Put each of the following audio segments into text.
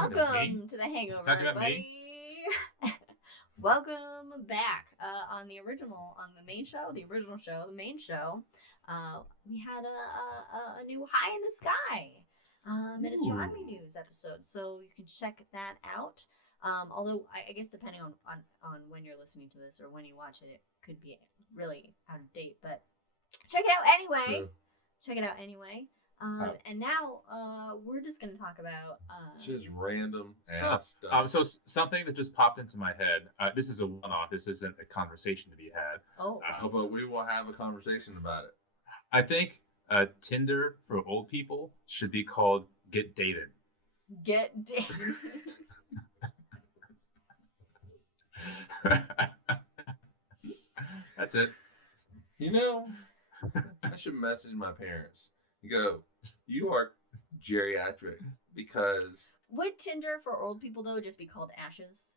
Welcome to the Hangover, Talking about buddy. Welcome back on the main show, the main show. We had a new high in the sky, an astronomy news episode, so you can check that out. Although I guess depending on when you're listening to this or when you watch it, it could be really out of date. But check it out anyway. True. Check it out anyway. And now we're just going to talk about just random stuff. So something that just popped into my head. This is a one-off. This isn't a conversation to be had. But we will have a conversation about it. I think Tinder for old people should be called Get Dated. Get Dated. That's it. You know, I should message my parents. You go, you are geriatric because... Would Tinder for old people, though, just be called Ashes?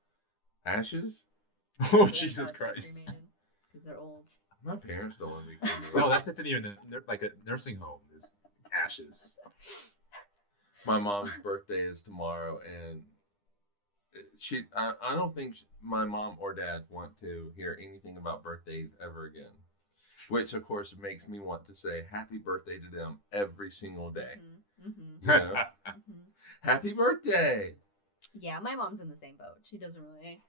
Ashes? Oh, Jesus Christ. Because they're old. My parents don't want me to be No, that's if they're in like a nursing home. Is Ashes. My mom's birthday is tomorrow, and I don't think my mom or dad want to hear anything about birthdays ever again. Which, of course, makes me want to say happy birthday to them every single day. Mm-hmm. You know? Happy birthday! Yeah, my mom's in the same boat. She doesn't really...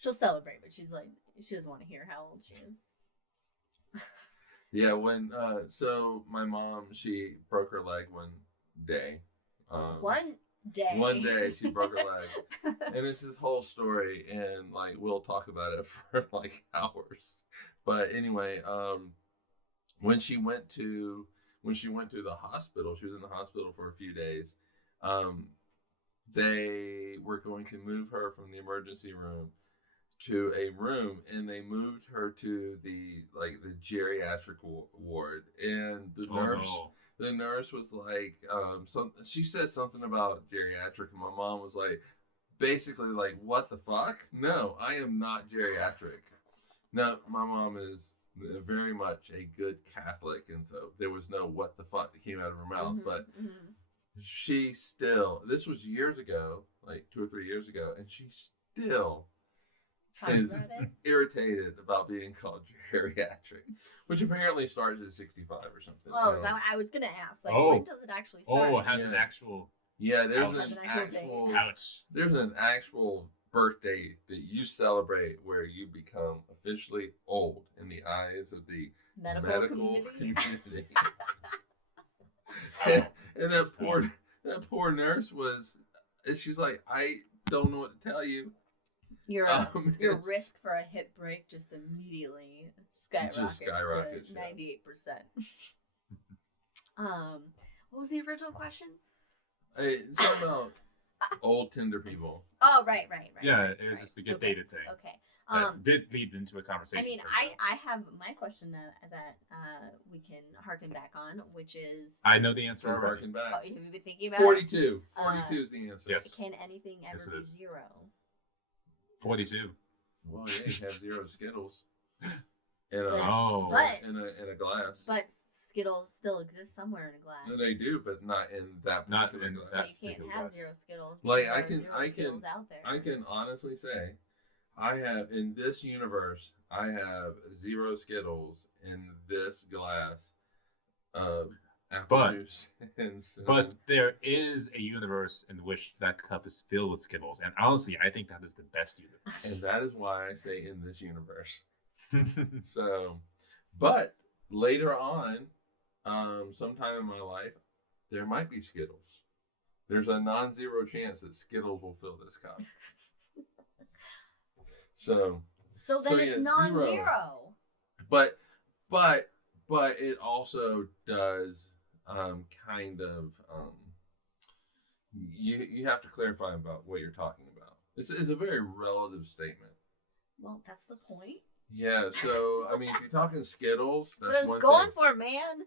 She'll celebrate, but she's like, she doesn't want to hear how old she is. Yeah, so my mom, she broke her leg one day. One day? One day she broke her leg. And it's this whole story, and, like, we'll talk about it for, like, hours. But anyway, when she went to the hospital, she was in the hospital for a few days. They were going to move her from the emergency room to a room, and they moved her to the geriatric ward. And the nurse was like, she said something about geriatric, and my mom was like, basically like, what the fuck? No, I am not geriatric. No, my mom is very much a good Catholic, and so there was no what the fuck that came out of her mouth. But she still, this was years ago, like 2 or 3 years ago, and she still is irritated about being called geriatric, which apparently starts at 65 or something. Oh, is that what I was going to ask? Like, when does it actually start? Oh, it has an actual... Yeah, there's an actual there's an actual birthday that you celebrate where you become officially old in the eyes of the medical community. and that poor nurse she's like, I don't know what to tell you. Your risk for a hip break just immediately skyrockets to 98%. What was the original question? It's something about old Tinder people. Oh, right. Yeah, it was just the get dated thing. Okay. Did lead into a conversation. I mean, I have my question that we can harken back on, which is... I know the answer already. Harken back. Oh, have you been thinking about 42. 42 is the answer. Yes. Can anything ever be zero? 42. Well, yeah, you have 0 Skittles. In a glass. But Skittles still exist somewhere in a glass. No, they do, but not in that particular glass. So you can't have 0 Skittles. Like Skittles out there. I can honestly say, I have in this universe, I have 0 Skittles in this glass of apple juice. But there is a universe in which that cup is filled with Skittles, and honestly, I think that is the best universe. And that is why I say in this universe. So, but later on, sometime in my life, there might be Skittles. There's a non-zero chance that Skittles will fill this cup. So then it's non-zero. 0. But it also does kind of you have to clarify about what you're talking about. It's a very relative statement. Well, that's the point. Yeah, so I mean, if you're talking Skittles, that's what I was going for, man.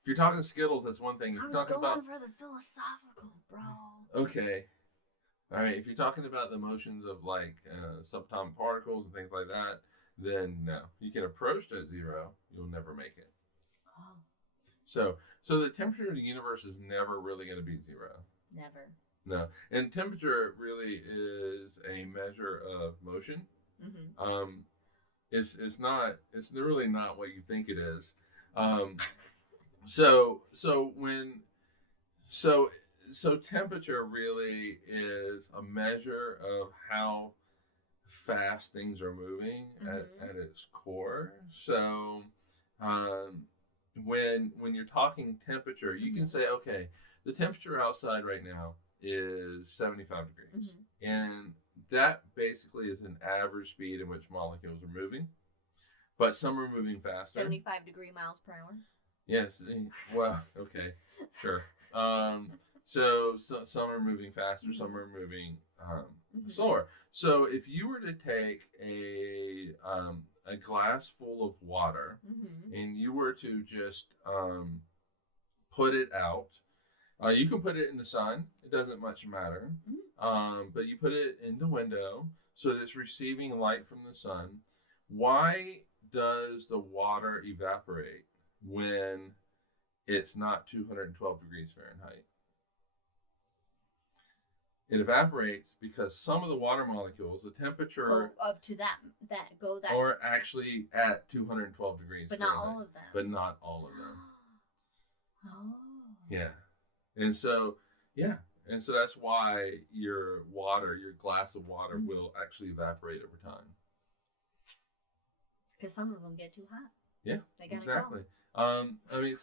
If you're talking Skittles, that's one thing. If I was you're talking going about for the philosophical, bro. Okay. All right, if you're talking about the motions of like subatomic particles and things like that, then no. You can approach that 0. You'll never make it. Oh. So the temperature of the universe is never really going to be 0. Never. No. And temperature really is a measure of motion. Mm-hmm. It's really not what you think it is. So temperature really is a measure of how fast things are moving at its core. So when you're talking temperature, you can say, okay, the temperature outside right now is 75 degrees. And that basically is an average speed in which molecules are moving. But some are moving faster. 75 degree miles per hour. Yes. Well, okay. Sure. So some are moving faster, some are moving slower. So if you were to take a glass full of water and you were to just put it out, you can put it in the sun. It doesn't much matter. But you put it in the window so that it's receiving light from the sun. Why does the water evaporate when it's not 212 degrees Fahrenheit? It evaporates because some of the water molecules, the temperature go up to that are actually at 212 degrees but Fahrenheit. not all of them. But not all of them. Oh. Yeah. And so that's why your glass of water will actually evaporate over time. Because some of them get too hot. Yeah, they gotta exactly. Go.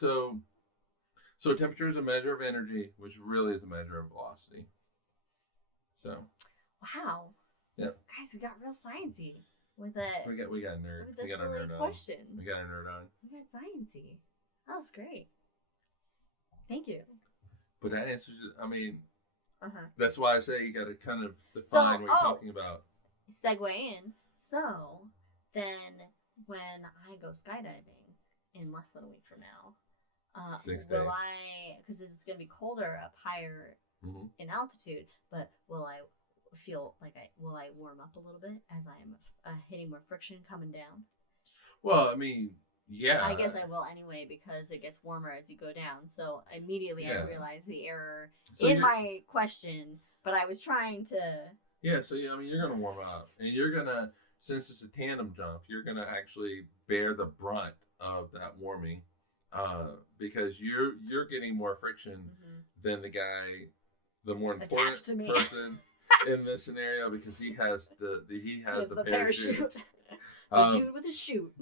So temperature is a measure of energy, which really is a measure of velocity. So. Wow. Yep. Guys, we got real sciencey with it. We got a nerd. With We got a silly nerd question. on. We got a nerd on. We got sciencey. That was great. Thank you. But that answers it. I mean, that's why I say you got to kind of define what you're talking about. Segue in. So then, when I go skydiving in less than a week from now, 6 days. will I? Because it's going to be colder up higher in altitude. But will I feel like will I warm up a little bit as I'm hitting more friction coming down? Well, I mean. Yeah. I guess I will anyway because it gets warmer as you go down. So immediately I realized the error in my question, but I was trying to... Yeah, so I mean, you're going to warm up. And you're going to, since it's a tandem jump, you're going to actually bear the brunt of that warming because you're getting more friction than the more important person in this scenario because he has the parachute. The dude with the chute.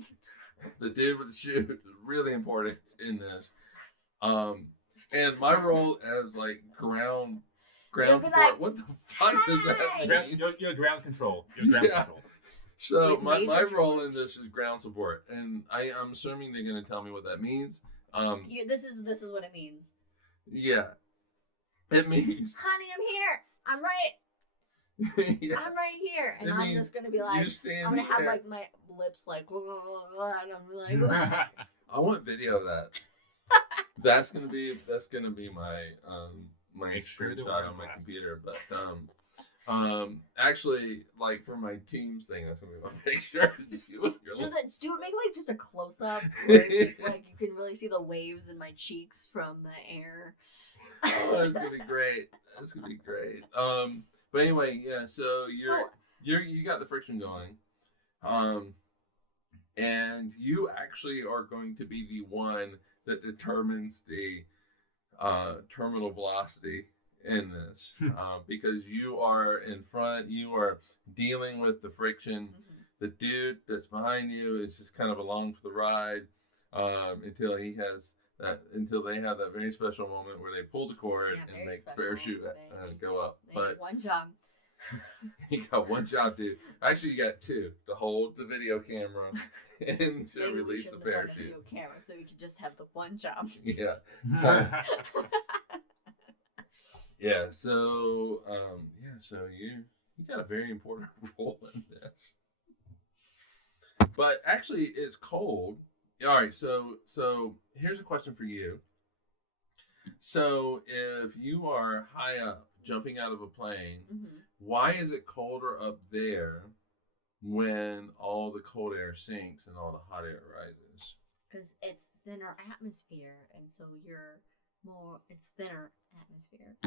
The dude with the chute is really important in this. And my role as like ground support. What the fuck does that mean? You're ground control. You're ground control. So my role in this is ground support, and I'm assuming they're going to tell me what that means. This is what it means. Yeah, it means. Honey, I'm here. I'm right. Yeah. I'm right here, and I'm just gonna be like, I'm gonna have like my lips like, and I'm like, I want video of that. That's gonna be my my screenshot on my computer. But actually, like for my Teams thing, that's gonna be my picture. Make like just a close up, where it's just like you can really see the waves in my cheeks from the air. Oh, that's gonna be great. That's gonna be great. But anyway, yeah. So you got the friction going, and you actually are going to be the one that determines the terminal velocity in this, because you are in front. You are dealing with the friction. The dude that's behind you is just kind of along for the ride until they have that very special moment where they pull the cord and make the parachute go up. But one job. You got one job, dude. Actually, you got two: to hold the video camera and to release the parachute. The video camera, so you could just have the one job. Yeah. Yeah. So, So you got a very important role in this. But actually, it's cold. All right, so here's a question for you. So if you are high up, jumping out of a plane, why is it colder up there when all the cold air sinks and all the hot air rises? Because it's thinner atmosphere, and so it's thinner atmosphere.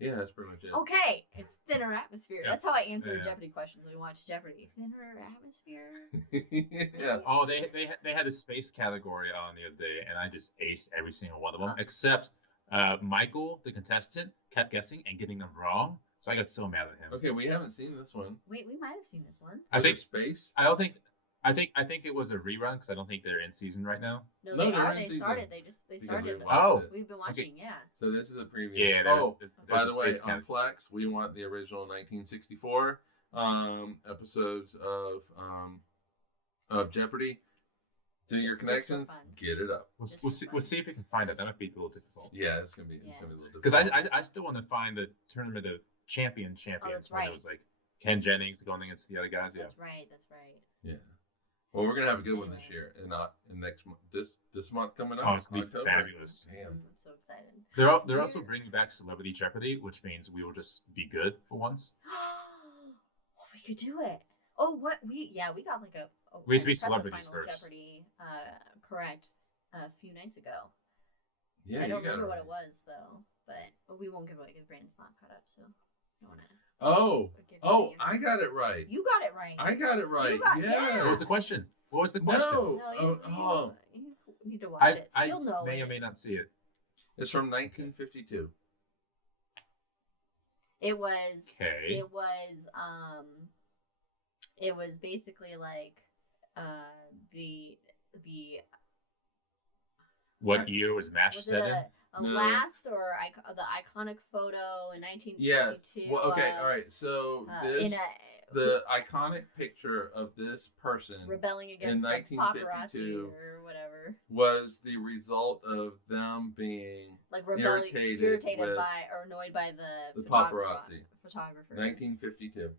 Yeah, that's pretty much it. Okay, it's thinner atmosphere. Yeah. That's how I answer the Yeah. Jeopardy questions when we watch Jeopardy. Thinner atmosphere. Yeah. Oh, they had a space category on the other day, and I just aced every single one of them, except Michael, the contestant, kept guessing and getting them wrong. So I got so mad at him. Okay, we haven't seen this one. Wait, we might have seen this one. I think space. I think it was a rerun because I don't think they're in season right now. No, No, they they're are. in They season. started. They Because started. we Oh. watched it. We've been watching. Yeah. So this is a previous. Yeah, there's by a the way, space on category. Plex, we want the original 1964 episodes of Jeopardy. Do your Just for connections, fun. get it up. We'll, Just we'll, for see, fun. we'll see if we can find it. That might be a little difficult. Yeah, it's gonna be Yeah. a little difficult. Because I still want to find the tournament of champions that's when right. it was like Ken Jennings going against the other guys. Yeah. That's right. That's right. Yeah. Well, we're gonna have a good one this Anyway. year, and not in next month. This month coming up. Oh, it's gonna be October. fabulous. Damn. I'm so excited. They're also bringing back Celebrity Jeopardy, which means we will just be good for once. Oh, we could do it. Oh, what we got like a We have to be impressive celebrities Final first. Jeopardy, correct, a few nights ago. Yeah, I don't you got remember it. what it was though, but we won't give away because Brandon's not caught up. So I don't wanna Oh, give you oh, the I answer. got it right. You got it right. I got it right. got- Yeah. What was the question? What was the question? No. No, you need to watch it. I You'll know may it. or may not see it. It's from 1952. It was. Okay. It was basically like the What year was match was it set in? a No. last or the iconic photo in 1952? Yeah. Well, okay. All right. So in the iconic picture of this person rebelling against in the 1952 paparazzi or whatever, was the result of them being like rebelling, irritated with by or annoyed by the paparazzi. photographers. 1952.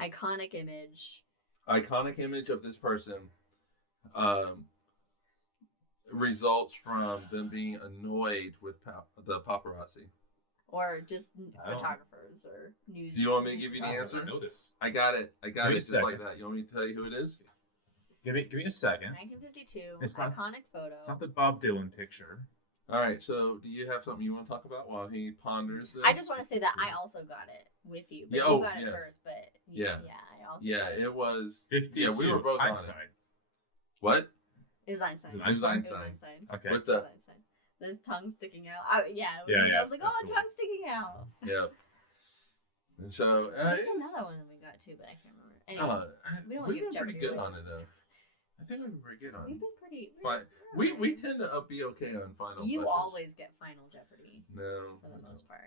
Iconic image. Iconic image of this person results from them being annoyed with the paparazzi. Or just I don't- photographers or news. Do you want me to news give you the photographers. answer? I know this. I got it. I got Give me it a just like second. that. You want me to tell you who it is? Give me a second. 1952. It's not- Iconic photo. It's not the Bob Dylan picture. All right. So, do you have something you want to talk about while he ponders this? I just want to say that I also got it with you. But Yeah, you oh, got it yes. first, but Yeah. I also Yeah, got it. it was. 52. Yeah, we were both Einstein. on it. What? It was Einstein. Is it It was It was Einstein. Einstein. Okay. With It was the Einstein. The tongue sticking out. Oh, yeah, it was Yeah, like, yeah, I was like, that's oh, cool. tongue sticking out. yeah. And so There's it's- another one that we got too, but I can't remember. Anyway, we don't want we've to been give pretty Jeopardy good away. on it though. I think we've been pretty good on We've it. been pretty. Fine. We tend to be okay on final. You questions. always get Final Jeopardy No. for the most part.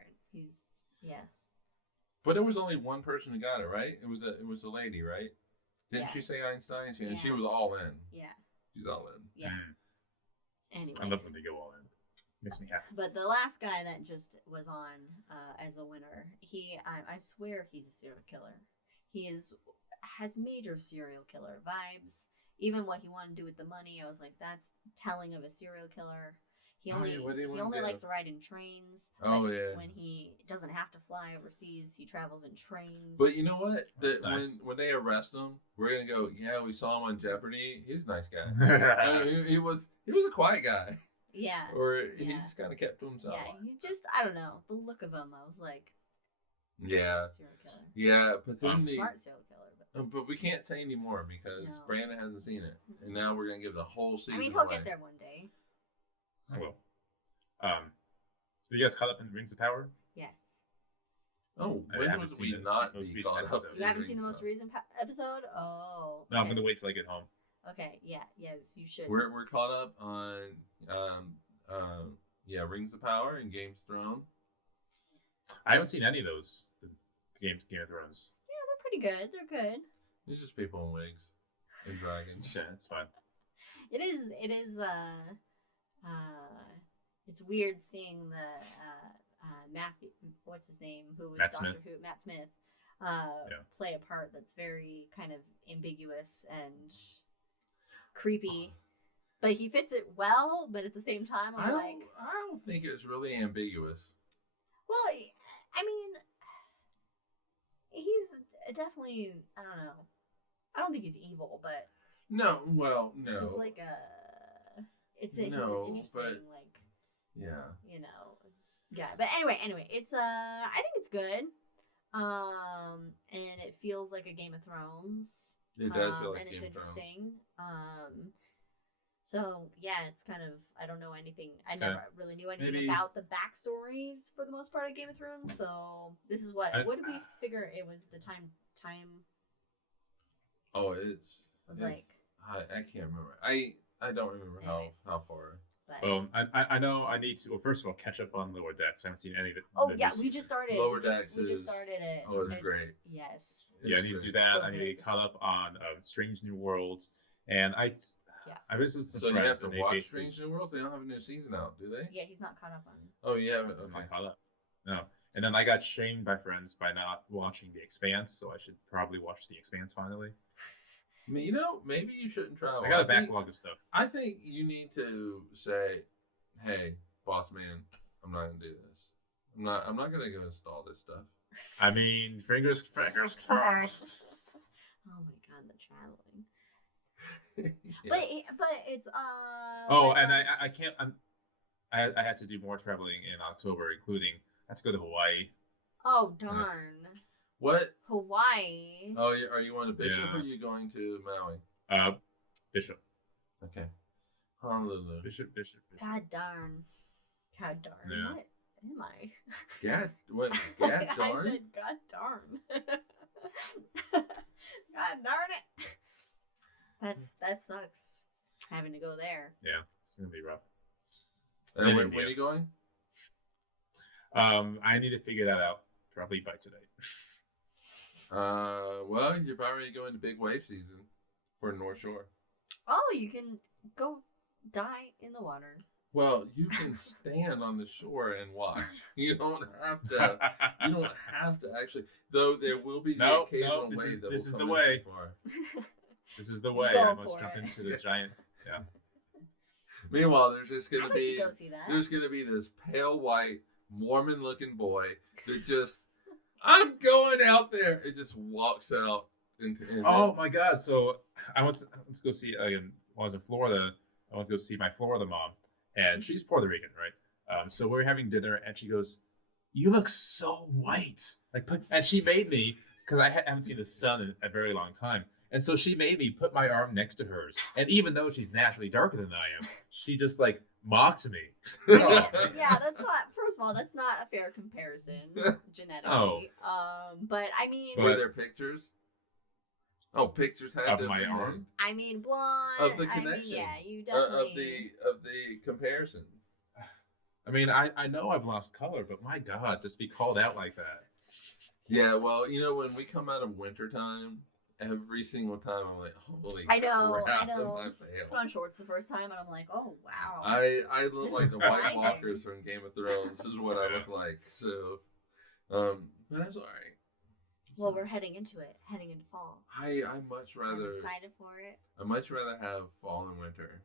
Yes. But there was only one person who got it right. It was a lady, right? Didn't Yeah. she say Einstein? She Yeah. was all in. Yeah. She's all in. Yeah. Mm. Anyway. I love when they go all in. Makes me happy. But the last guy that just was on as a winner, I swear he's a serial killer. He has major serial killer vibes. Even what he wanted to do with the money, I was like, that's telling of a serial killer. He Oh, only yeah, what did he wanna only do? likes to ride in trains. Oh, but yeah. When he doesn't have to fly overseas, he travels in trains. But you know what? That's nice. When they arrest him, we're gonna go. Yeah, we saw him on Jeopardy. He's a nice guy. I mean, he was a quiet guy, yeah, or he Yeah. just kind of kept to himself. yeah. He just I don't know the look of him. I was like, Yeah, serial killer, yeah. But then smart serial killer. but we can't say anymore because No. Brandon hasn't seen it, and now we're gonna give the whole season. I mean, he'll away. get there one day. I will. So you guys caught up in Rings of Power? Yes. Oh, I when haven't was seen we the not most be recent caught up? episode. You in haven't seen the Rings most of recent episode? Oh. No, I'm okay. gonna wait till I get home. Okay, yeah, yes, you should. Power? We're caught up on Rings of Power and Game of Thrones. I haven't seen any of those. The Game of Thrones. Yeah, they're pretty good. They're good. It's just people in wigs and dragons. Yeah, that's fine. It is, it's weird seeing the, Matthew, what's his name, who was Matt Doctor Smith. Who, Matt Smith, Yeah. play a part that's very kind of ambiguous and creepy. But he fits it well, but at the same time, I I'm don't, like, I don't think it's really ambiguous. well, I mean, he's definitely, I don't know. I don't think he's evil, but No, well, no. he's like he's No, interesting, but- like, Yeah. you know. Yeah, but anyway, it's I think it's good. And it feels like a Game of Thrones. It does feel like and it's Game of Thrones. interesting. So yeah, it's kind of I don't know anything. I never really knew anything about the backstories for the most part of Game of Thrones. So this is what did we figure it was the time? Oh, it's like I can't remember. I don't remember how far. Well, I know I need to. Well, first of all, catch up on Lower Decks. I haven't seen any of it. Oh yeah, we just started. Lower Decks we just started it. Oh, it's great. Yes. Yeah, I need to do that. So I need to get caught up on Strange New Worlds, and I visited some friends. So you have to watch basically... Strange New Worlds. They don't have a new season out, do they? Yeah, he's not caught up on. Oh, you haven't. Okay. I'm not caught up. No. And then I got shamed by friends by not watching The Expanse, so I should probably watch The Expanse finally. I mean, maybe you shouldn't travel. I got a backlog of stuff. I think you need to say, "Hey, boss man, I'm not gonna do this. I'm not gonna go install this stuff." I mean, fingers crossed. Oh my god, the traveling. Yeah. But it's Oh, like, and I can't. I had to do more traveling in October, including I had to go to Hawaii. Oh darn. What? Hawaii. Oh, are you on to Bishop or are you going to Maui? Bishop. Okay. Honolulu. Bishop. God darn. Yeah. What am I? What? God darn? I said God darn. God darn it. That sucks. Having to go there. Yeah, it's gonna be rough. And when are you going? I need to figure that out probably by today. Well, you're probably going to big wave season for North Shore. Oh, you can go die in the water. Well, you can stand on the shore and watch. You don't have to. You don't have to actually. Though there will be the occasional wave that will come in too far. This is the way. I must jump into the giant. Yeah. Meanwhile, there's just going to be. Go see that. There's going to be this pale white Mormon-looking boy that just. I'm going out there. It just walks out into. Oh my God! So I went to go see again. While I was in Florida, I went to go see my Florida mom, and she's Puerto Rican, right? So we were having dinner, and she goes, "You look so white." And she made me because I haven't seen the sun in a very long time, and so she made me put my arm next to hers. And even though she's naturally darker than I am, she just mocked me. Oh. Yeah, that's not. First of all, that's not a fair comparison genetically. Oh. But I mean, were there pictures? Oh, pictures had of my arm. I mean, blonde. Of the connection. Yeah, you definitely of the comparison. I mean, I know I've lost color, but my God, just be called out like that. Yeah, well, when we come out of wintertime, every single time I'm like, holy crap, I put on shorts the first time and I'm like, oh wow. I look like the White Walkers from Game of Thrones. This is what I look like. So, but that's all right. Well, we're heading into fall. I much rather. I'm excited for it. I much rather have fall and winter,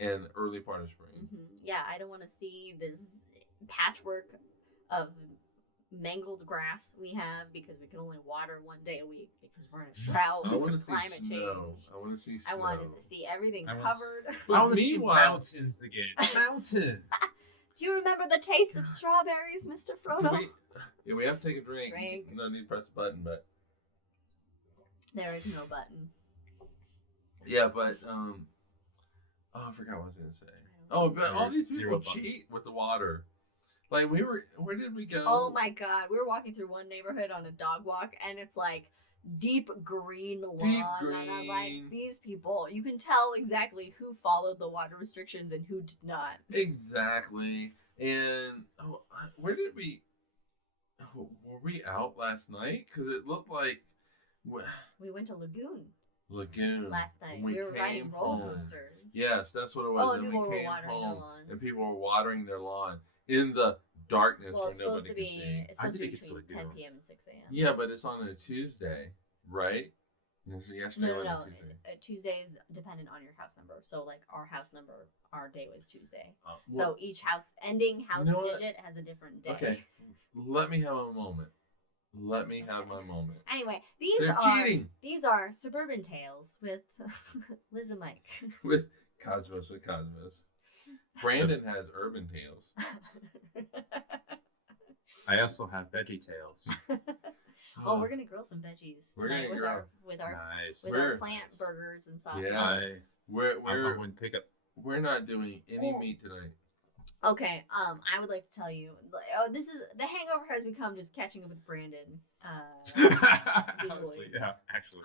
and early part of spring. Yeah, I don't want to see this patchwork of mangled grass we have because we can only water one day a week because we're in a drought. I want to see climate snow. change. I want to see snow. I want to see everything covered. I want to see mountains again. Mountains. Do you remember the taste of strawberries, Mr. Frodo? We have to take a drink. No need to press the button, but there is no button. Yeah, but I forgot what I was gonna say. Oh, but all these people cheat with the water. Where did we go? Oh my God, we were walking through one neighborhood on a dog walk, and it's deep green lawn. And I'm like, these people, you can tell exactly who followed the water restrictions and who did not. Exactly. And where did we? Were we out last night? Because it looked like we went to Lagoon last night. We were riding roller coasters. Yes, that's what it was. And people were watering their lawns. And people were watering their lawn in the darkness. Well, it's supposed to be. See. It's supposed to be between 10 p.m. and 6 a.m. Yeah, but it's on a Tuesday, right? Yesterday no. Tuesday is dependent on your house number. So, our house number, our day was Tuesday. So each ending house digit has a different day. Okay, let me have a moment. Let me have my moment. Anyway, cheating. These are Suburban Tales with Liz and Mike. with Cosmos. Brandon has urban tales. I also have Veggie Tales. Oh, we're gonna grill some veggies tonight with our plant burgers and sausages. Yeah. We're not doing any meat tonight. Okay. I would like to tell you. This is the hangover has become just catching up with Brandon. Honestly, yeah, actually.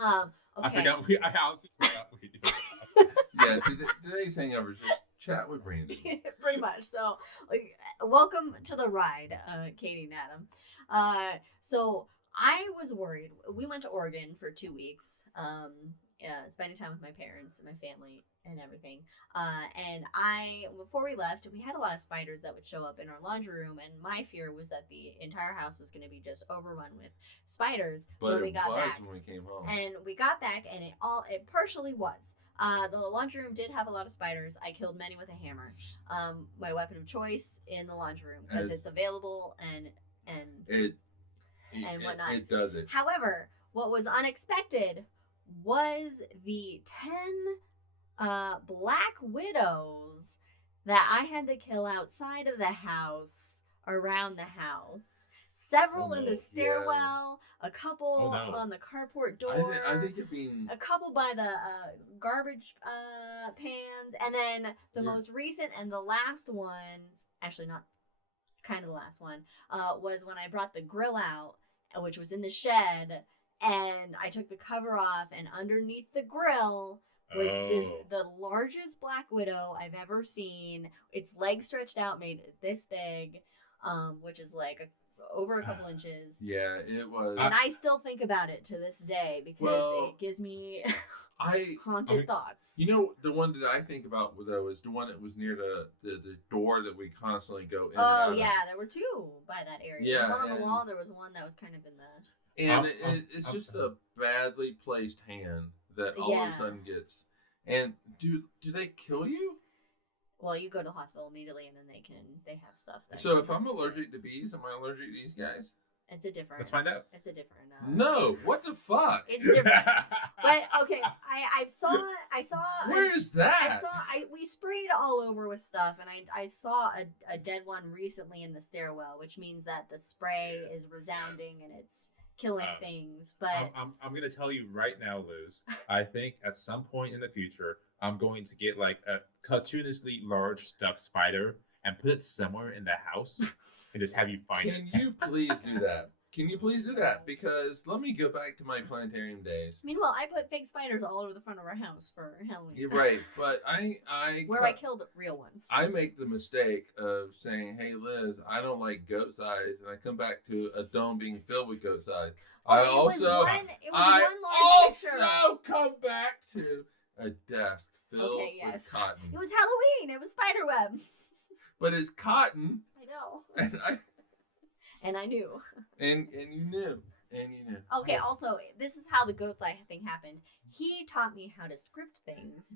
Okay. I honestly forgot we did. Yeah, today's hangover is just chat with Brandon. Pretty much. So, welcome to the ride, Katie and Adam. So I was worried. We went to Oregon for 2 weeks, spending time with my parents and my family and everything. And before we left, we had a lot of spiders that would show up in our laundry room, and my fear was that the entire house was going to be just overrun with spiders when we got back. When we came home. And we got back, and it partially was. The laundry room did have a lot of spiders. I killed many with a hammer. My weapon of choice in the laundry room because it's available and whatnot. It does it. However, what was unexpected was the 10 black widows that I had to kill outside of the house, around the house. Several in the stairwell, a couple on the carport door. I think it being a couple by the garbage pans, and then the most recent and the last one, actually not kind of the last one, was when I brought the grill out, which was in the shed, and I took the cover off, and underneath the grill was the largest black widow I've ever seen. Its legs stretched out, made it this big, which is like over a couple inches. Yeah, it was. And I still think about it to this day because it gives me haunted thoughts. You know, the one that I think about though is the one that was near the door that we constantly go in. Oh yeah, there were two by that area. Yeah, there was one on the wall. There was one that was kind of in the. And it's just a badly placed hand that all of a sudden gets. And do they kill you? Well, you go to the hospital immediately, and then they have stuff. So if I'm allergic to bees, am I allergic to these guys? It's a different. Let's find out. It's a different. No, what the fuck? It's different. But okay, I saw. Where is that? We sprayed all over with stuff, and I saw a dead one recently in the stairwell, which means that the spray is resounding and it's killing things. But I'm gonna tell you right now, Liz. I think at some point in the future, I'm going to get like a cartoonishly large stuffed spider and put it somewhere in the house and just have you find it. Can you please do that? Can you please do that? Because let me go back to my planetarium days. Meanwhile, I put fake spiders all over the front of our house for Halloween. You're right, but I killed real ones. I make the mistake of saying, "Hey, Liz, I don't like goat size," and I come back to a dome being filled with goat size. I also come back to a desk filled with cotton. It was Halloween. It was spider web. But it's cotton. I know. And I knew. And you knew. And you knew. Okay, also, this is how the goat's eye thing happened. He taught me how to script things,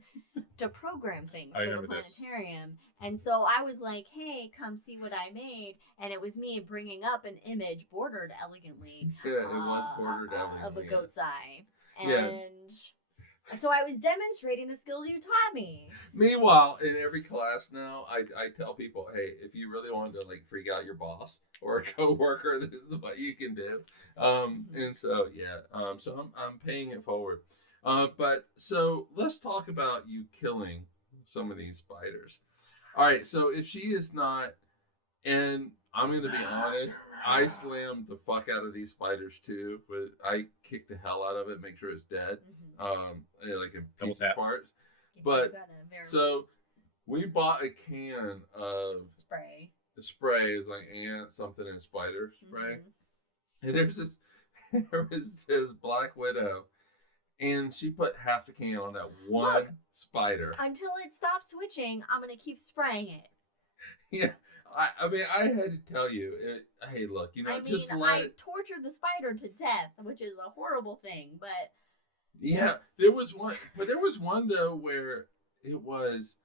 to program things for the planetarium. And so I was like, hey, come see what I made. And it was me bringing up an image bordered elegantly. Yeah, it was bordered elegantly. Of a goat's eye. And so I was demonstrating the skills you taught me. Meanwhile, in every class now, I tell people, hey, if you really want to like freak out your boss or a coworker, this is what you can do. And so so I'm paying it forward. But so let's talk about you killing some of these spiders. All right, so if she is not, and I'm going to be honest, I slammed the fuck out of these spiders too, but I kicked the hell out of it, make sure it's dead, like in piece parts. But so we bought a can of spray. The spray is like ant something and spider spray, and there was this black widow, and she put half the can on that one spider. Until it stops switching, I'm gonna keep spraying it. Yeah. I mean, I had to tell you, hey, look, just let it. I tortured the spider to death, which is a horrible thing, but. Yeah, there was one though where it was,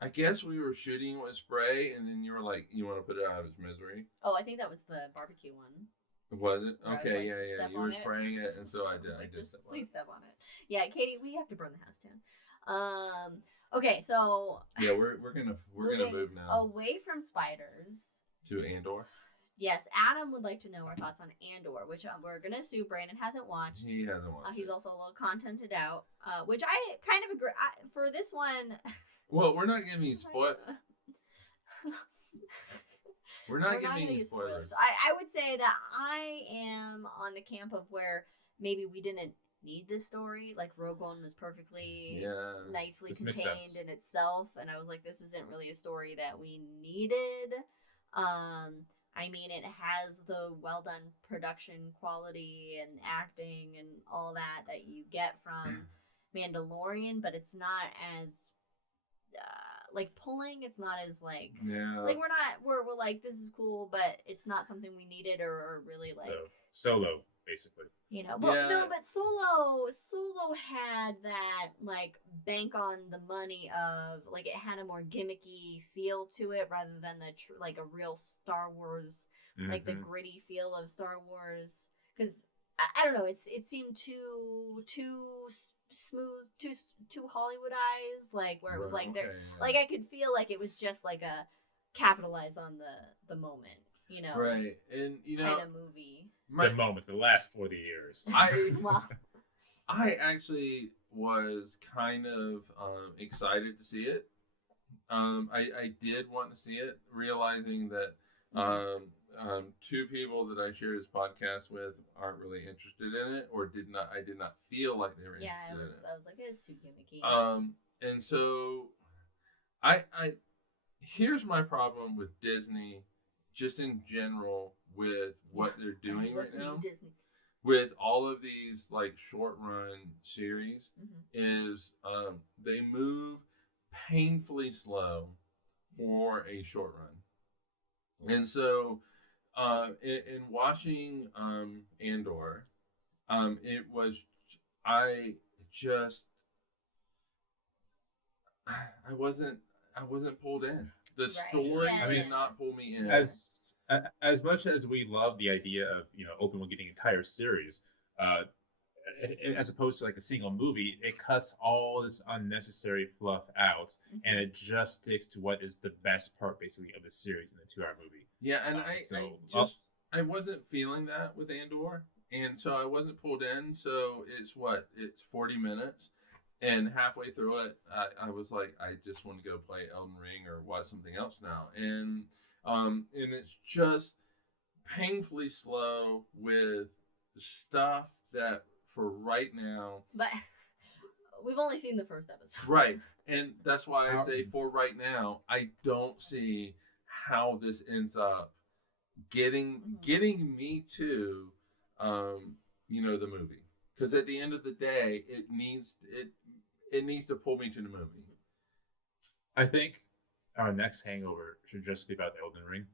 I guess we were shooting with spray, and then you were like, you want to put it out of its misery? Oh, I think that was the barbecue one. Was it? Okay, yeah. You were spraying it, and so I did. Please step on it. Yeah, Katie, we have to burn the house down. Okay, so Yeah, we're gonna moving move now away from spiders. to Andor. Yes, Adam would like to know our thoughts on Andor, which we're gonna assume Brandon hasn't watched. He hasn't watched. He's also a little contented out, which I kind of agree. For this one, Well, we're not giving you We're not giving you spoilers. I would say that I am on the camp of where maybe we didn't need this story. Like Rogue One was perfectly nicely contained in itself, and I was like, this isn't really a story that we needed. I mean, it has the well done production quality and acting and all that you get from Mandalorian, but it's not as like pulling. It's not as like like we're like, this is cool, but it's not something we needed or really like Solo basically. You know, but no, but Solo had that like bank on the money of like it had a more gimmicky feel to it rather than the like a real Star Wars like the gritty feel of Star Wars, because I don't know, it seemed too smooth, too Hollywoodized, like where it was like like I could feel like it was just like a capitalize on the moment, you know, right, and you know, kind of movie. The moments, the last 40 years. I actually was kind of excited to see it. I did want to see it, realizing that two people that I shared this podcast with aren't really interested in it, or I did not feel like they were interested in it. I was like, it's too gimmicky. And so I here's my problem with Disney, just in general, with what they're doing right now, Disney. With all of these like short run series, is they move painfully slow for a short run. And so in watching Andor, it was I wasn't pulled in. The story did not pull me in. As much as we love the idea of, you know, Obi-Wan getting an entire series, as opposed to like a single movie, it cuts all this unnecessary fluff out, and it just sticks to what is the best part, basically, of the series in the 2-hour movie. Yeah, and I wasn't feeling that with Andor, and so I wasn't pulled in. So it's 40 minutes, and halfway through it, I was like, I just want to go play Elden Ring or watch something else now, and it's just painfully slow with stuff that for right now. But we've only seen the first episode. Right. And that's why I say for right now, I don't see how this ends up getting me to, you know, the movie. Because at the end of the day, it needs to pull me to the movie. I think our next Hangover should just be about Elden Ring.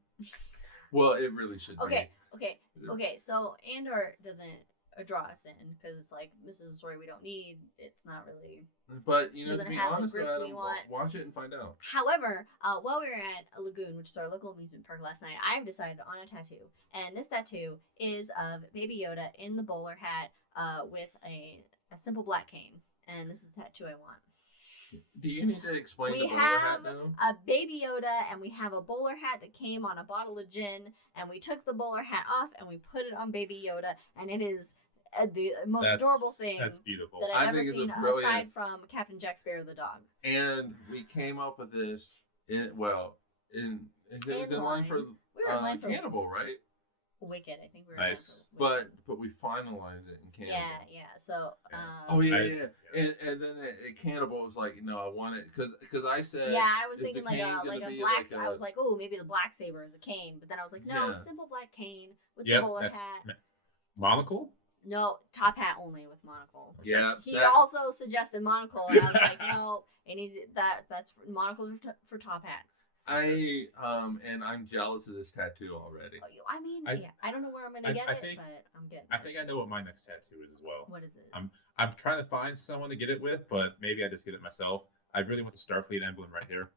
Well, it really should be. Okay. So Andor doesn't draw us in because it's like, this is a story we don't need. It's not really. But you know, to be honest, Adam, watch it and find out. However, while we were at a lagoon, which is our local amusement park last night, I've decided on a tattoo, and this tattoo is of Baby Yoda in the bowler hat, with a simple black cane, and this is the tattoo I want. Do you need to explain the bowler hat now? We have a Baby Yoda, and we have a bowler hat that came on a bottle of gin, and we took the bowler hat off and we put it on Baby Yoda, and it is the most adorable thing that's beautiful. that I've ever seen, aside from Captain Jack Sparrow the dog. And we came up with this it was in line for Cannibal, right? Wicked, I think we were nice, but we finalized it in Cannibal. Yeah. So and then at Cannibal was like, no, I want it because I said I was thinking like a black. I was like, oh, maybe the black saber is a cane, but then I was like, no, simple black cane with the bowler hat. Monocle? No, top hat only with monocle. Yeah. He also suggested monocle, and I was like, no, and that's monocles for top hats. And I'm jealous of this tattoo already. I mean, I don't know where I'm gonna get it, but I'm getting it. I think I know what my next tattoo is as well. What is it? I'm trying to find someone to get it with, but maybe I just get it myself. I really want the Starfleet emblem right here.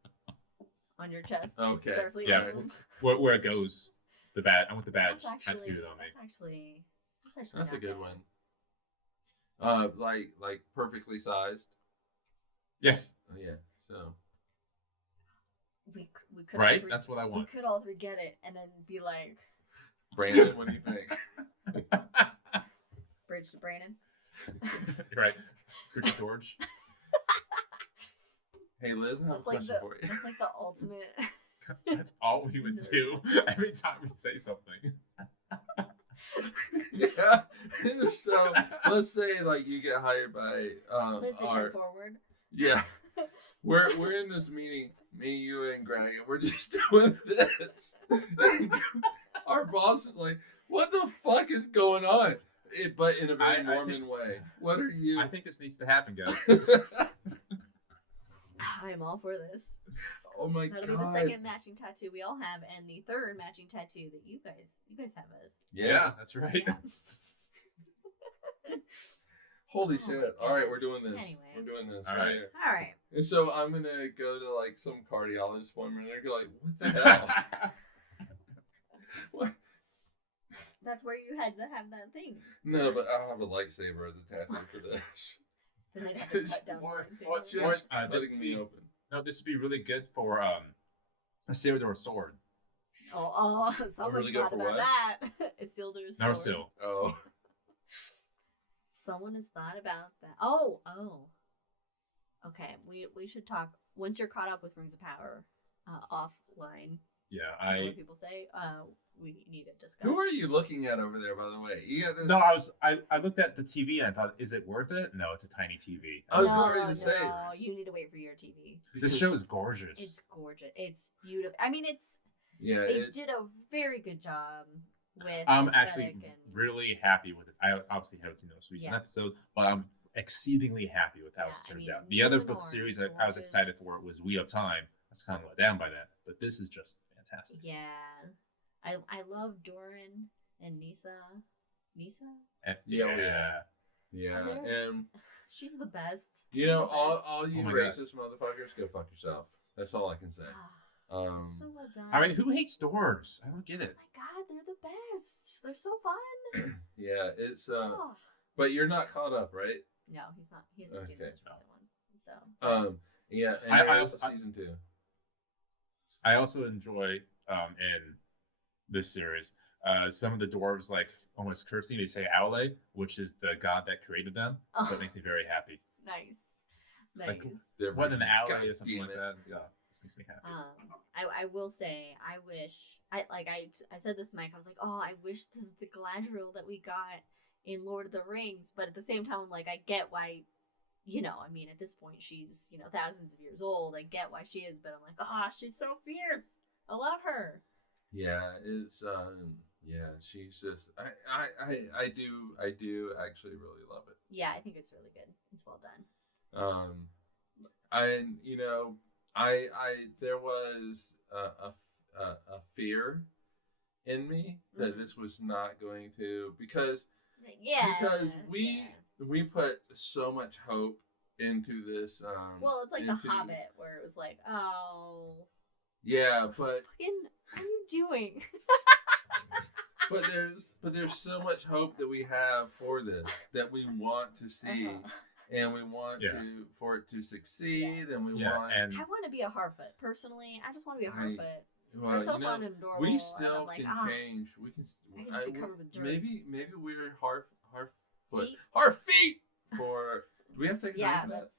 On your chest. Okay. Starfleet emblem. Where it goes. The badge. I want the badge tattooed on me. That's a good one. Like perfectly sized. Yeah. Yeah. So. We could Right? That's what I we want. could all three get it and then be like, Brandon, what do you think? bridge to Brandon. Right. Good George. Hey, Liz, I have a question for you. That's like the ultimate. That's all we would do every time we say something. Yeah. So let's say like you get hired by Liz the 10 forward. Yeah. We're in this meeting, me, you, and Greg, and we're just doing this. Our boss is like, "What the fuck is going on?" But in a very Mormon way. What are you? I think this needs to happen, guys. I am all for this. Oh my god! That'll be the second matching tattoo we all have, and the third matching tattoo that you guys have us. Yeah, that's right. Yeah. Holy shit! All right, we're doing this. Anyway. We're doing this. All Right right. here. All right. And so I'm gonna go to like some cardiologist appointment, and they're like, "What the hell?" What? That's where you had to have that thing. No, but I'll have a lightsaber as a tattoo for this. Then they'd have to cut down Just this cutting me open. No, this would be really good for a Isildur sword. Oh, someone's really good thought for about what? that. Isildur's sword. Narsil. Oh. Someone has thought about that. Oh. Okay, we should talk once you're caught up with Rings of Power, offline. Yeah, That's what people say. We need to discuss. Who are you looking at over there, by the way? You got this. No, I looked at the TV and I thought, is it worth it? No, it's a tiny TV. I was not ready to say No, this. you need to wait for your TV. This show is gorgeous. It's gorgeous. It's beautiful. I mean, Yeah, they did a very good job with. I'm aesthetic actually and, really happy with it. I obviously haven't seen the most recent episode, but I'm exceedingly happy with how it's turned out. The other book series that I was excited for was Wheel of Time. I was kind of let down by that, but this is just fantastic. Yeah, I love Doran and Nisa. Yeah. They're- And She's the best. you know, The best. all you Oh my racist motherfuckers, go fuck yourself. That's all I can say. It's so well done. I mean, who hates dwarves? I don't get it. Oh my god, they're the best. They're so fun. Yeah, it's Oh. but you're not caught up, right? No, he's not. He hasn't seen the Okay. most recent one. So. Yeah, and I there is also- a season 2. I also enjoy in this series some of the dwarves like almost cursing. They say Aule, which is the god that created them. So it makes me very happy. Nice. Like, They're what an God Aule or something damn like it. that. Yeah, this makes me happy. I will say I wish I said this to Mike. I was like, oh, I wish this is the Galadriel that we got in Lord of the Rings, but at the same time, I'm like, I get why. I mean, at this point, she's thousands of years old. I get why she is, but I'm like, oh, she's so fierce. I love her. Yeah, it's she's just I do actually really love it. Yeah, I think it's really good. It's well done. And I there was a fear in me that this was not going to because we put so much hope into this. Well, it's like The Hobbit, where it was like, oh. Yeah, but What are you doing? but there's so much hope that we have for this that we want to see, and we want for it to succeed, and we want. And I want to be a Harfoot personally. I just want to be a Harfoot. Well, They're so fun and adorable. We still like, can change. We can. I can just be covered with dirt. Maybe we're Harfoot. Feet? Harfeet for. Do we have to take a break Yeah, for that? that's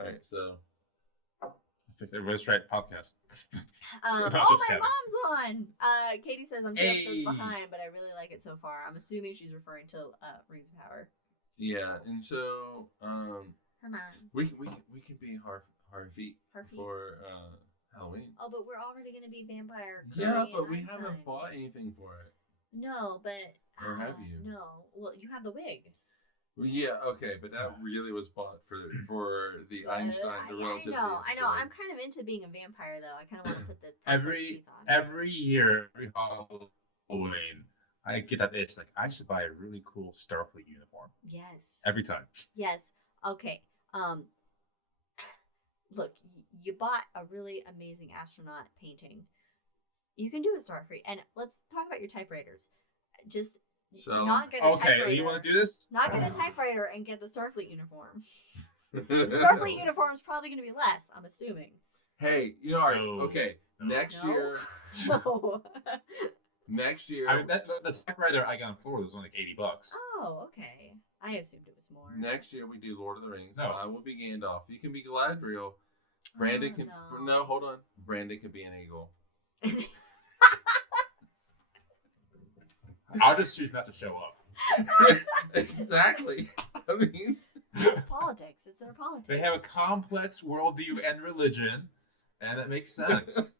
All right, so. I think everybody's right podcast. oh, Not my just kidding. mom's on. Katie says I'm 2 episodes Hey. behind, but I really like it so far. I'm assuming she's referring to Rings of Power. Yeah, and so Come on, we can be Harfeet Harfeet. for Halloween. Oh, but we're already gonna be vampire. Yeah, Curry but and we Einstein. haven't bought anything for it. No, but Or have you? No. Well, you have the wig. Well, yeah, okay, but that really was bought for the Einstein, the relative. I know. I'm kind of into being a vampire, though. I kind of want to put the prosthetic teeth on. every year, every Halloween, I get that itch. Like I should buy a really cool Starfleet uniform. Yes. Every time. Yes. Okay. Look, you bought a really amazing astronaut painting. You can do a Starfleet, and let's talk about your typewriters. Just So- not get a typewriter. Okay, you want to do this? Not get a typewriter and get the Starfleet uniform. Starfleet uniform is probably going to be less, I'm assuming. Hey, you know, all right, No. okay. Next No? year, No. next year, I mean, the typewriter I got on Florida was only like $80. Oh, okay. I assumed it was more. next year we do Lord of the Rings. No. I will be Gandalf. You can be Galadriel. Brandon can. No, hold on. Brandon could be an eagle. I'll just choose not to show up. Exactly. I mean, It's politics. It's their politics. They have a complex worldview and religion, and it makes sense.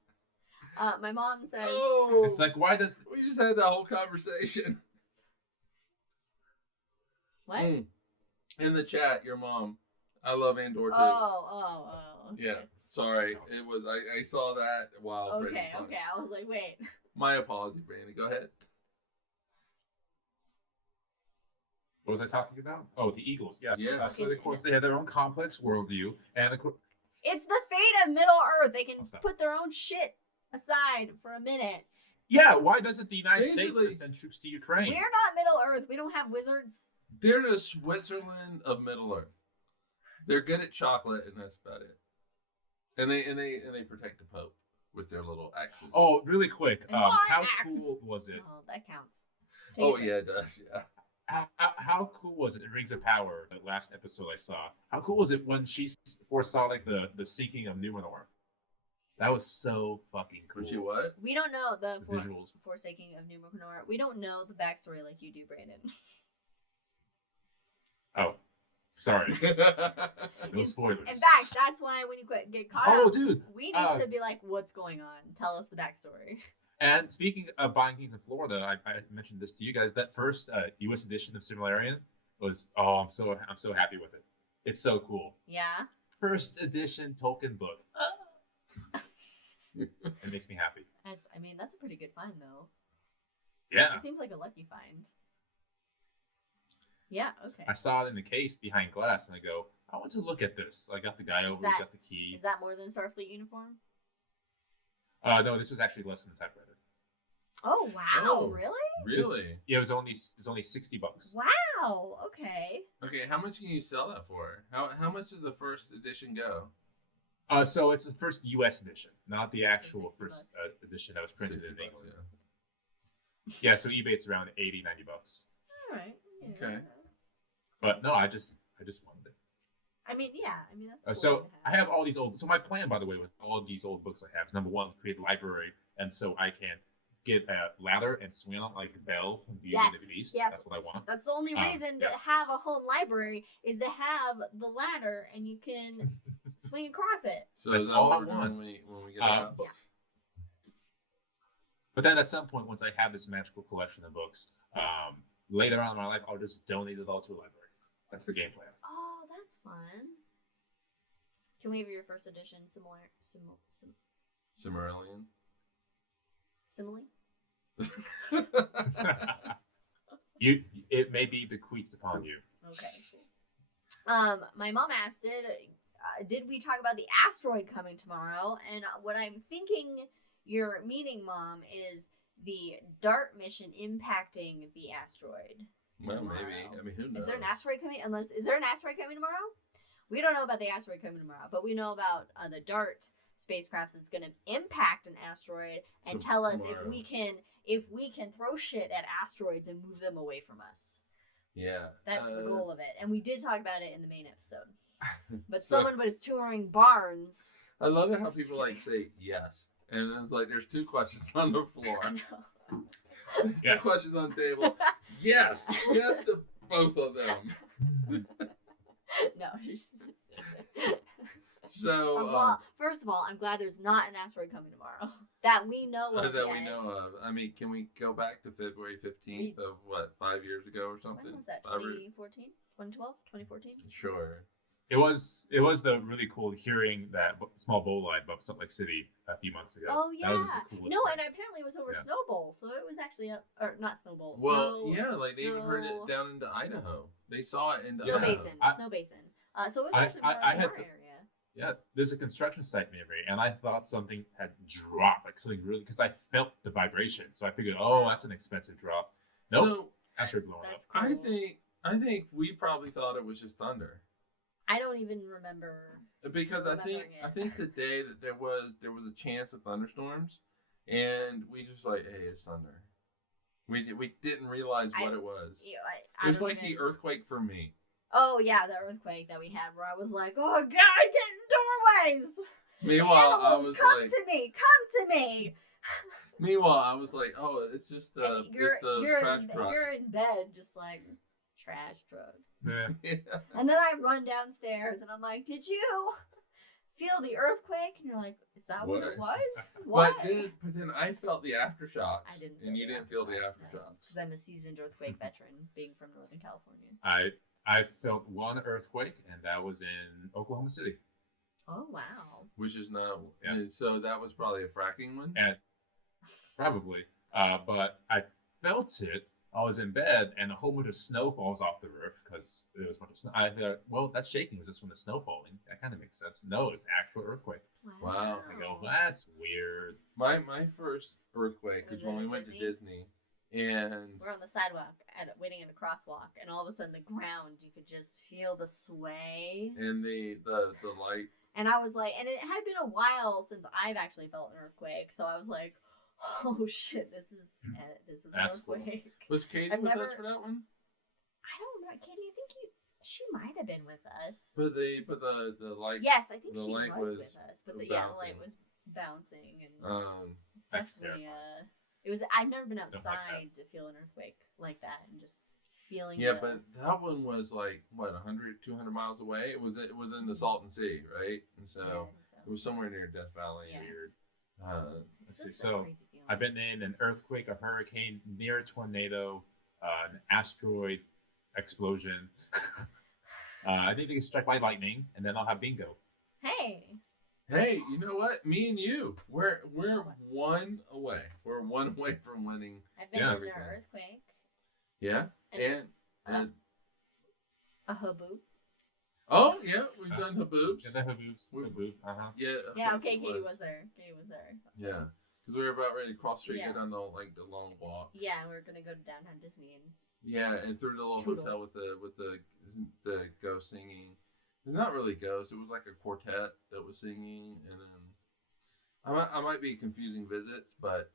My mom says. oh, It's like, why does... we just had that whole conversation. What? In the chat, your mom. I love Andor too. Oh. Okay. Yeah, sorry. It was I saw that while Brandon was on it. Okay. I was like, wait. My apology, Brandon. Go ahead. What was I talking about? Oh, the Eagles, yes. Yeah. So, of course, they have their own complex worldview, and of course... It's the fate of Middle Earth. They can What's that? put their own shit aside for a minute. Yeah, why doesn't the United States Basically- just send troops to Ukraine? We're not Middle Earth. We don't have wizards. They're the Switzerland of Middle Earth. They're good at chocolate, and that's about it. And they protect the Pope with their little axes. Oh, really quick. And my How axe. cool was it? Oh, that counts. Oh yeah, it does. Yeah. How cool was it in Rings of Power, the last episode I saw? How cool was it when she foresaw like the seeking of Numenor? That was so fucking cool. Which you what? We don't know the Visuals. Forsaking of Numenor. We don't know the backstory like you do, Brandon. Oh, sorry. No spoilers. In fact, that's why when you get caught Oh, up, dude. we need to be like, what's going on? Tell us the backstory. And speaking of buying things in Florida, I mentioned this to you guys. That first U.S. edition of Similarian was I'm so happy with it. It's so cool. Yeah. First edition Tolkien book. It makes me happy. That's a pretty good find though. Yeah. It seems like a lucky find. Yeah. Okay. I saw it in the case behind glass, and I go, I want to look at this. So I got the guy over, got the key. Is that more than Starfleet uniform? No, this was actually less than the typewriter. Oh wow! Oh. Really? Really? Yeah, it was only $60. Wow. Okay. Okay, how much can you sell that for? How much does the first edition go? So it's the first U.S. edition, not the actual $60 first edition that was printed in $60, England. Yeah, so eBay it's around $80, $90. All right. Yeah. Okay. But no, I just wanted it. That's cool So to I have all these old. So my plan, by the way, with all of these old books I have is number one, create a library, and so I can get a ladder and swing on like Belle from Beauty and the Beast. Yes. That's what I want. That's the only reason yes. to have a home library is to have the ladder and you can swing across it. So That's is that all what I we're doing want. when we get out? Yeah. But then at some point, once I have this magical collection of books, later on in my life, I'll just donate it all to a library. That's the game plan. Oh, that's fun. Can we have your first edition Cimmerillion. simile? It may be bequeathed upon you. Okay. My mom asked, did we talk about the asteroid coming tomorrow? And what I'm thinking you're meaning, Mom, is the DART mission impacting the asteroid. Well, tomorrow. maybe. Who knows? Is there an asteroid coming? Is there an asteroid coming tomorrow? We don't know about the asteroid coming tomorrow, but we know about the DART spacecraft that's going to impact an asteroid and tell us Tomorrow. if we can throw shit at asteroids and move them away from us. Yeah. That's the goal of it, and we did talk about it in the main episode. But So- someone was touring barns. I love it how Just people say yes, and then it's like there's two questions on the floor. I know. Yes. Two questions on the table. Yes to both of them. No, just. So Well, first of all, I'm glad there's not an asteroid coming tomorrow that we know of. that we yet. know of. I mean, can we go back to February 15th of what, 5 years ago or something? When was that? 5 years? 2014? 2012? 2014? Sure. It was the really cool hearing that small bolide above Salt Lake City a few months ago. Oh yeah. That was the coolest No, thing. and apparently it was over Yeah. Snow Bowl, so it was actually or not Snow Bowl. Well, Snow, yeah, like they even heard Snow- it down into Idaho. They saw it in Snow Idaho. Basin. Snow Basin. So it was actually more I in had our the- area. Yeah, there's a construction site near me, and I thought something had dropped, like something really, because I felt the vibration. So I figured, oh, that's an expensive drop. Nope, So asteroid blowing up. That's cool. I think we probably thought it was just thunder. I don't even remember. Because I think remembering it. the day that there was a chance of thunderstorms, and we just like, hey, it's thunder. We didn't realize what it was. It was like the earthquake for me. Oh yeah, the earthquake that we had, where I was like, "Oh God, get in doorways!" Meanwhile, I was come like, "Come to me!" Meanwhile, I was like, "Oh, it's just the trash truck." You're in bed, just like trash truck. Yeah. And then I run downstairs, and I'm like, "Did you feel the earthquake?" And you're like, "Is that what it was?" What? But then I felt the aftershocks. I didn't. And you didn't feel the aftershocks. Because I'm a seasoned earthquake veteran, being from Northern California. I felt one earthquake, and that was in Oklahoma City. Oh wow! Which is not. Yeah. And so that was probably a fracking one. And probably, but I felt it. I was in bed, and a whole bunch of snow falls off the roof because there was a bunch of snow. I thought, well, that's shaking. Was this from the snow falling? That kind of makes sense. No, it's actual earthquake. Wow. I go, that's weird. My first earthquake was when we went to Disney, and we're on the sidewalk waiting at a crosswalk, and all of a sudden the ground, you could just feel the sway and the light. And I was like, and it had been a while since I've actually felt an earthquake, so I was like, oh shit, this is an earthquake. Cool. Was Katie with us for that one? I don't know, Katie. I think she might have been with us. But the light. Yes, I think the she light was with us. But the light was bouncing, and it's definitely it was. I've never been outside to feel an earthquake like that, and just feeling. Yeah, but that one was like what 100, 200 miles away. It was in the Salton Sea, right? And so it was somewhere near Death Valley. Yeah. Weird. Let's see. So I've been in an earthquake, a hurricane, near a tornado, an asteroid explosion. I think they get struck by lightning, and then I'll have bingo. Hey, you know what? Me and you, we're one away. We're one away from winning. I've been in an earthquake. Yeah, and a haboob. Oh yeah, we've done haboobs. Yeah, the haboobs. Haboop. Yeah. Yeah. Okay, Katie was there. Yeah, because we were about ready to cross street and on the long walk. Yeah, we were gonna go to downtown Disney and. Yeah, and through the little hotel with the ghost singing. It's not really ghosts. It was like a quartet that was singing, and then I might be confusing visits, but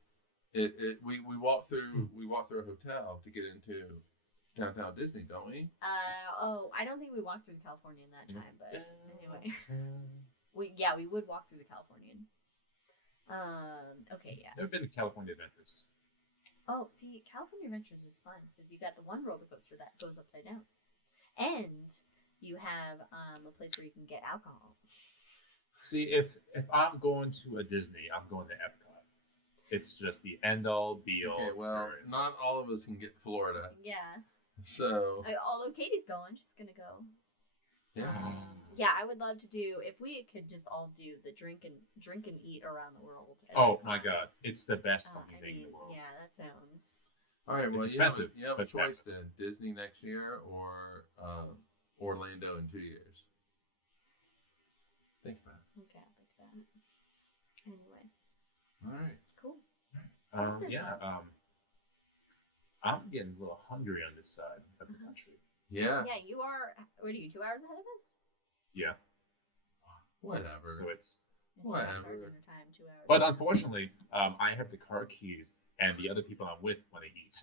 we walked through a hotel to get into downtown Disney, don't we? I don't think we walked through the Californian that time, but anyway, we would walk through the Californian. Okay, yeah. I've been to California Adventures. Oh, see, California Adventures is fun because you got the one roller coaster that goes upside down, and you have a place where you can get alcohol. See, if I'm going to a Disney, I'm going to Epcot. It's just the end-all, be-all experience. Not all of us can get Florida. Yeah. So. Although Katie's going, she's gonna go. Yeah. Yeah, I would love to do if we could just all do the drink and eat around the world. Oh my God, it's the best fucking thing in the world. Yeah, that sounds. All right, well, you have a choice fabulous. then: Disney next year or Orlando in 2 years. Think about it. Okay, I'll think about it. Anyway. All right. Cool. I'm getting a little hungry on this side of the country. Yeah. Yeah, you are. What are you? 2 hours ahead of us? Yeah. Whatever. So it's whatever. Dinner time, 2 hours. But unfortunately, I have the car keys, and the other people I'm with want to eat.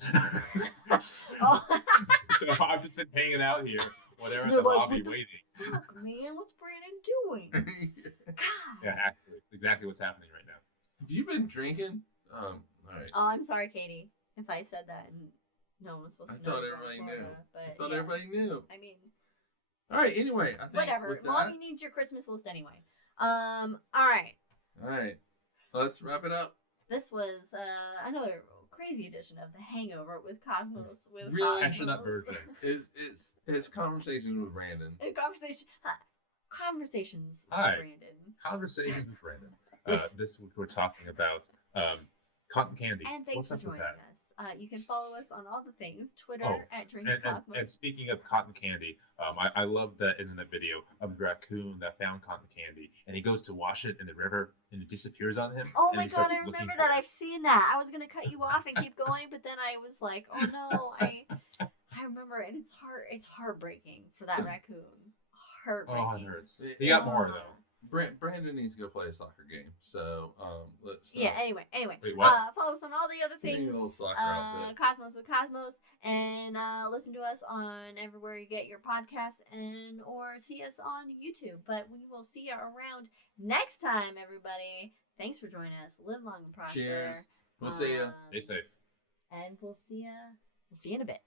So I've just been hanging out here, whatever in the lobby waiting. Fuck, man, what's Brandon doing? God. Yeah, actually, exactly what's happening right now. Have you been drinking? All right. Oh, I'm sorry, Katie, if I said that and no one was supposed to know. I thought everybody knew. But I thought everybody knew. I mean. All right. Anyway, I think whatever. Mommy needs your Christmas list anyway. All right. All right. Let's wrap it up. This was another crazy edition of The Hangover with Cosmos. Actually, that version. It's conversations with Brandon. Conversations with Hi. Brandon. Conversations with Brandon. This week we're talking about cotton candy. And thanks for joining us. You can follow us on all the things. Twitter at DrinkCosmos. And speaking of cotton candy, I love that in the video of the raccoon that found cotton candy, and he goes to wash it in the river, and it disappears on him. Oh my God, I remember that. I've seen that. I was gonna cut you off and keep going, but then I was like, oh no, I remember, and it's heartbreaking for that raccoon. hurt. Oh, right it now. hurts. He got more Oh. though. Brandon needs to go play a soccer game. So let's. Yeah. Anyway. Wait, what? Follow us on all the other Getting a things. little soccer outfit. Cosmos with Cosmos, and listen to us on everywhere you get your podcasts, and or see us on YouTube. But we will see you around next time, everybody. Thanks for joining us. Live long and prosper. Cheers. We'll see ya. Stay safe. And we'll see you in a bit.